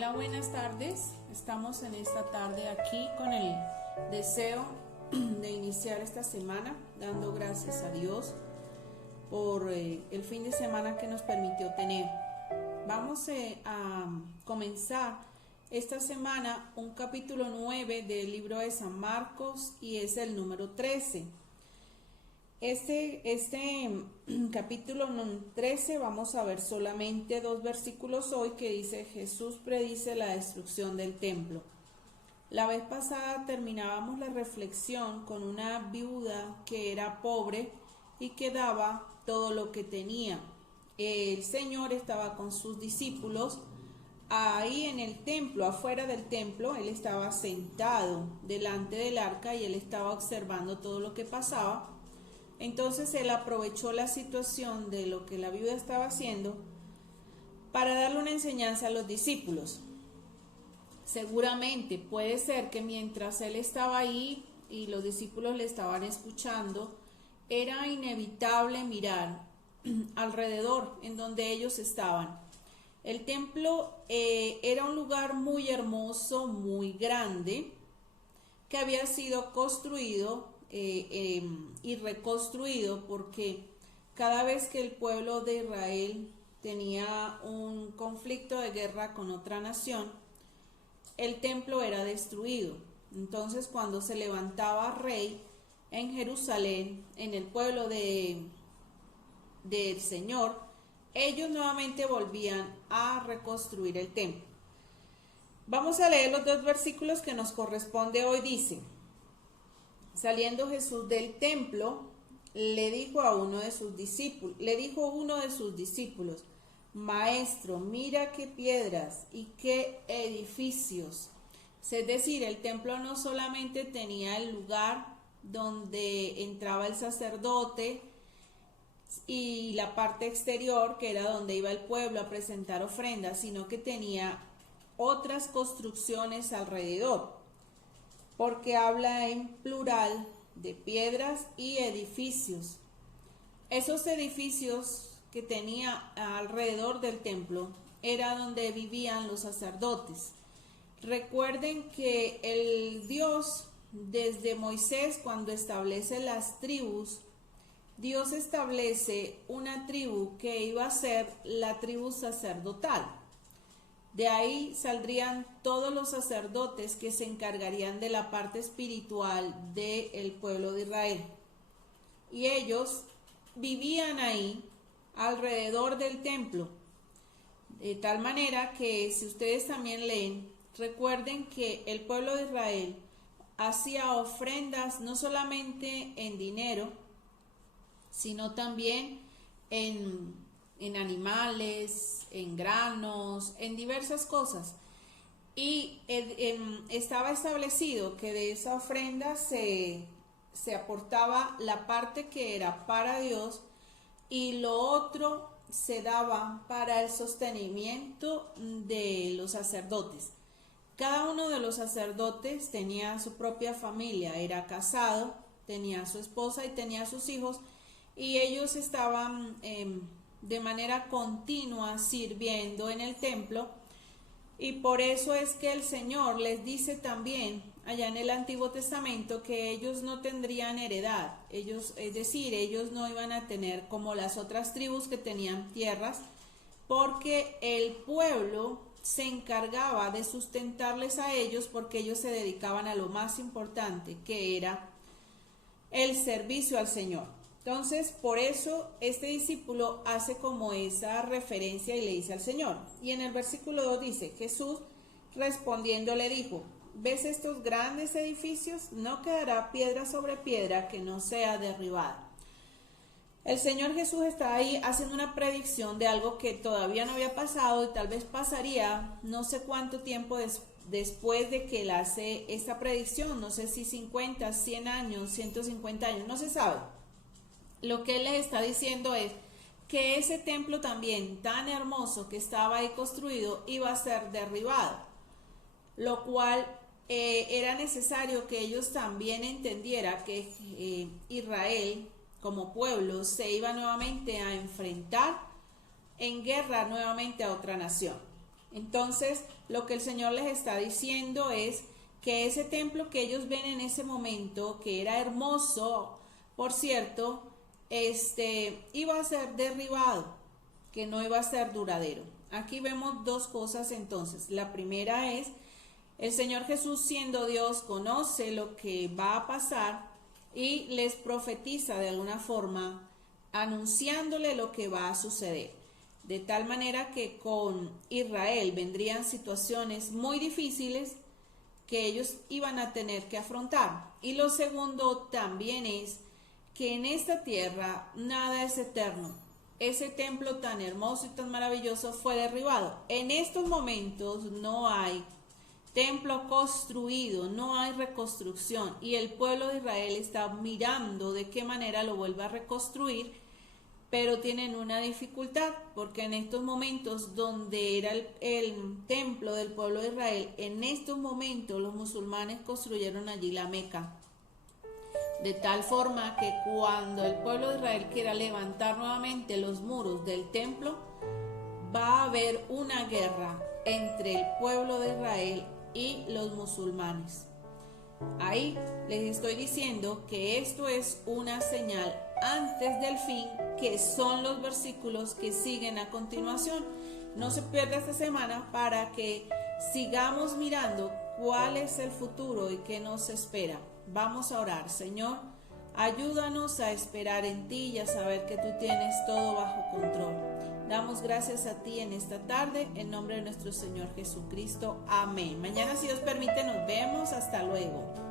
Hola, buenas tardes. Estamos en esta tarde aquí con el deseo de iniciar esta semana, dando gracias a Dios por el fin de semana que nos permitió tener. Vamos a comenzar esta semana un capítulo 9 del libro de San Marcos y es el número 13. Este capítulo 13 vamos a ver solamente 2 versículos hoy que dice: Jesús predice la destrucción del templo. La vez pasada terminábamos la reflexión con una viuda que era pobre y que daba todo lo que tenía. El Señor estaba con sus discípulos ahí en el templo, afuera del templo. Él estaba sentado delante del arca y él estaba observando todo lo que pasaba. Entonces él aprovechó la situación de lo que la viuda estaba haciendo para darle una enseñanza a los discípulos. Seguramente puede ser que mientras él estaba ahí y los discípulos le estaban escuchando, era inevitable mirar alrededor en donde ellos estaban. El templo era un lugar muy hermoso, muy grande, que había sido construido y reconstruido porque cada vez que el pueblo de Israel tenía un conflicto de guerra con otra nación, el templo era destruido. Entonces, cuando se levantaba rey en Jerusalén, en el pueblo del Señor, ellos nuevamente volvían a reconstruir el templo. Vamos a leer los 2 versículos que nos corresponde hoy. Dice: Saliendo Jesús del templo, le dijo uno de sus discípulos, Maestro, mira qué piedras y qué edificios. Es decir, el templo no solamente tenía el lugar donde entraba el sacerdote y la parte exterior, que era donde iba el pueblo a presentar ofrendas, sino que tenía otras construcciones alrededor, porque habla en plural de piedras y edificios. Esos edificios que tenía alrededor del templo era donde vivían los sacerdotes. Recuerden que el Dios, desde Moisés, cuando establece las tribus, Dios establece una tribu que iba a ser la tribu sacerdotal. De ahí saldrían todos los sacerdotes que se encargarían de la parte espiritual del pueblo de Israel. Y ellos vivían ahí alrededor del templo. De tal manera que si ustedes también leen, recuerden que el pueblo de Israel hacía ofrendas no solamente en dinero, sino también en animales, en granos, en diversas cosas. Y estaba establecido que de esa ofrenda se aportaba la parte que era para Dios y lo otro se daba para el sostenimiento de los sacerdotes. Cada uno de los sacerdotes tenía su propia familia, era casado, tenía su esposa y tenía sus hijos, y ellos estaban de manera continua sirviendo en el templo. Y por eso es que el Señor les dice también allá en el Antiguo Testamento que ellos no tendrían heredad, ellos no iban a tener como las otras tribus que tenían tierras, porque el pueblo se encargaba de sustentarles a ellos, porque ellos se dedicaban a lo más importante, que era el servicio al Señor. Entonces, por eso este discípulo hace como esa referencia y le dice al Señor. Y en el versículo 2 dice: Jesús respondiendo le dijo: ¿Ves estos grandes edificios? No quedará piedra sobre piedra que no sea derribada. El Señor Jesús está ahí haciendo una predicción de algo que todavía no había pasado y tal vez pasaría no sé cuánto tiempo después de que él hace esta predicción. No sé si 50, 100 años, 150 años, no se sabe. Lo que él les está diciendo es que ese templo también tan hermoso que estaba ahí construido iba a ser derribado, lo cual era necesario que ellos también entendieran que Israel como pueblo se iba nuevamente a enfrentar en guerra nuevamente a otra nación. Entonces, lo que el Señor les está diciendo es que ese templo que ellos ven en ese momento, que era hermoso, por cierto, iba a ser derribado, que no iba a ser duradero. Aquí vemos dos cosas entonces. La primera es, el Señor Jesús, siendo Dios, conoce lo que va a pasar y les profetiza de alguna forma, anunciándole lo que va a suceder. De tal manera que con Israel vendrían situaciones muy difíciles que ellos iban a tener que afrontar. Y lo segundo también es que en esta tierra nada es eterno. Ese templo tan hermoso y tan maravilloso fue derribado. En estos momentos no hay templo construido, no hay reconstrucción, y el pueblo de Israel está mirando de qué manera lo vuelve a reconstruir, pero tienen una dificultad, porque en estos momentos donde era el templo del pueblo de Israel, en estos momentos los musulmanes construyeron allí la Meca. De tal forma que cuando el pueblo de Israel quiera levantar nuevamente los muros del templo, va a haber una guerra entre el pueblo de Israel y los musulmanes. Ahí les estoy diciendo que esto es una señal antes del fin, que son los versículos que siguen a continuación. No se pierda esta semana para que sigamos mirando cuál es el futuro y qué nos espera. Vamos a orar. Señor, ayúdanos a esperar en ti y a saber que tú tienes todo bajo control. Damos gracias a ti en esta tarde, en nombre de nuestro Señor Jesucristo. Amén. Mañana, si Dios permite, nos vemos. Hasta luego.